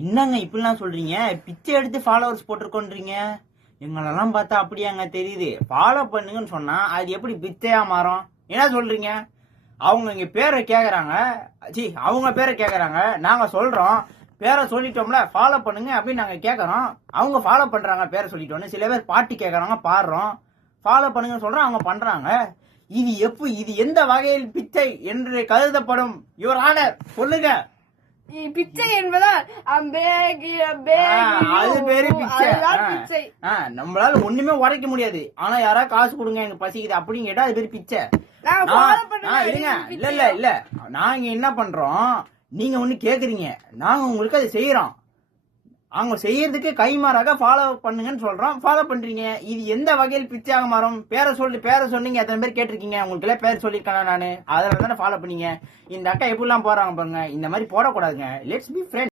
என்னங்க இப்படிலாம் சொல்றீங்க? பிச்சை எடுத்து ஃபாலோவர்ஸ் போட்டிருக்கோன்றீங்க. எங்களெல்லாம் பார்த்தா அப்படியாங்க தெரியுது. ஃபாலோ பண்ணுங்கன்னு சொன்னா அது எப்படி பிச்சையா மாறும்? என்ன சொல்றீங்க? அவங்க இங்க பேரை கேக்குறாங்க. அவங்க பேரை கேக்குறாங்க. நாங்க சொல்றோம் பேரை சொல்லிட்டோம்ல, ஃபாலோ பண்ணுங்க அப்படின்னு நாங்க கேக்குறோம். அவங்க ஃபாலோ பண்றாங்க பேரை சொல்லிட்டோன்னு. சில பேர் பாட்டு கேக்குறாங்க, பாடுறோம். ஃபாலோ பண்ணுங்கன்னு சொல்றோம், அவங்க பண்றாங்க. இது எந்த வகையில் பிச்சை என்று கருதப்படும்? யுவர் ஆனர் சொல்லுங்க. பிச்சை என்பதால் அது பேரு பிச்சை. நம்மளால ஒண்ணுமே உடைக்க முடியாது. ஆனா யாராவது காசு கொடுங்க எனக்கு பசிக்குது அப்படின்னு கேட்டா அது பேரு பிச்சை. இருங்க, இல்ல நாங்க என்ன பண்றோம், நீங்க ஒண்ணு கேக்குறீங்க, நாங்க உங்களுக்கு அதை செய்யறோம். அவங்க செய்யறதுக்கு கைமாறாக ஃபாலோ பண்ணுங்கன்னு சொல்றோம், ஃபாலோ பண்றீங்க. இது எந்த வகையில் பிச்சையாக மாறும்? பேரை சொன்னீங்க, எத்தனை பேர் கேட்டிருக்கீங்க? உங்களுக்கு எல்லாம் பேர் சொல்லிருக்கேன் நானு, அதனால தானே ஃபாலோ பண்ணீங்க. இந்த அக்கா எப்படிலாம் போறாங்க பாருங்க. இந்த மாதிரி போடக்கூடாதுங்க. Let's be friends.